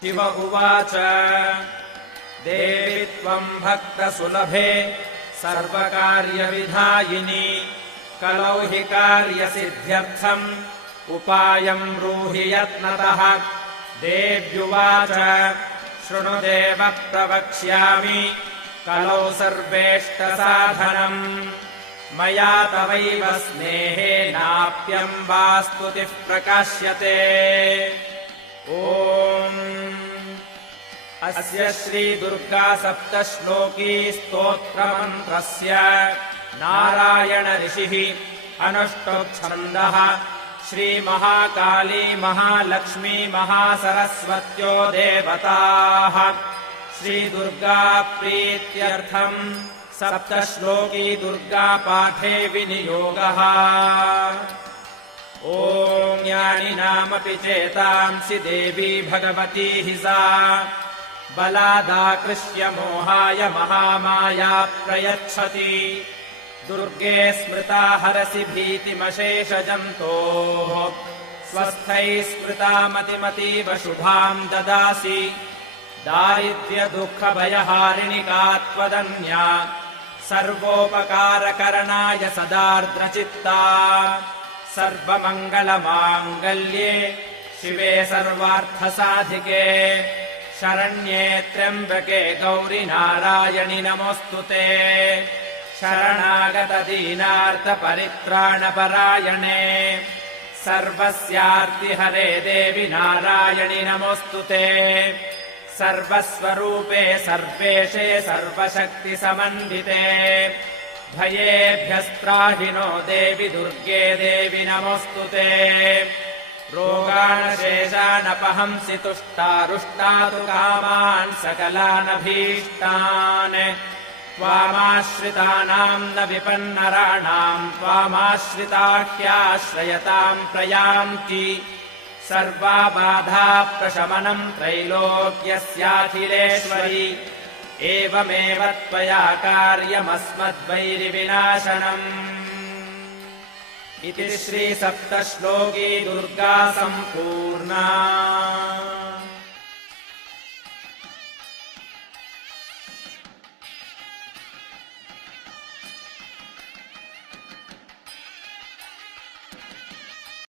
शिव उवाच देवि त्वम् भक्तसुलभे सर्वकार्यविधायिनी कलौ हि कार्यसिद्ध्यर्थम् उपायम् ब्रूहि यत्नतः। देव्युवाच शृणु देव प्रवक्ष्यामि कलौ सर्वेष्टसाधनम् मया तवैव स्नेहेनाप्यम् वा स्तुतिः प्रकाश्यते। ॐ अस्य श्रीदुर्गा सप्तश्लोकी स्तोत्रमन्त्रस्य नारायण ऋषिः अनुष्टुप् श्रीमहाकाली महालक्ष्मी महासरस्वत्यो देवताः श्रीदुर्गा प्रीत्यर्थम् सप्तश्लोकी दुर्गापाठे विनियोगः। ॐ ज्ञानिनामपि चेतांसि देवी भगवती हि सा बलादाकृष्य मोहाय महामाया प्रयच्छति। दुर्गे स्मृता हरसि भीतिमशेषजन्तोः स्वस्थैः स्मृता मतिमतीव शुभाम् ददासि। दारिद्र्यदुःखभयहारिणिका त्वदन्या सर्वोपकारकरणाय सदार्द्रचित्ता सर्वमङ्गलमाङ्गल्ये शिवे सर्वार्थसाधिके शरण्ये त्र्यम्बके गौरि नारायणि नमोऽस्तु ते। शरणागतदीनार्तपरित्राणपरायणे सर्वस्यार्तिहरे देवि नारायणि नमोऽस्तु ते। सर्वस्वरूपे सर्वेशे सर्वशक्तिसमन्विते भयेभ्यस्त्राहिनो देवि दुर्गे देवि नमोऽस्तु ते। रोगाणशेषानपहंसि तुष्टारुष्टातु कामान् सकलानभीष्टान् त्वामाश्रितानाम् न विपन्नराणाम् त्वामाश्रिताह्याश्रयताम् प्रयान्ति। सर्वाबाधा प्रशमनम् त्रैलोक्यस्याखिलेश्वरि एवमेव त्वया कार्यमस्मद्वैरिविनाशनम्। इति श्रीसप्तश्लोकी दुर्गा सम्पूर्णा।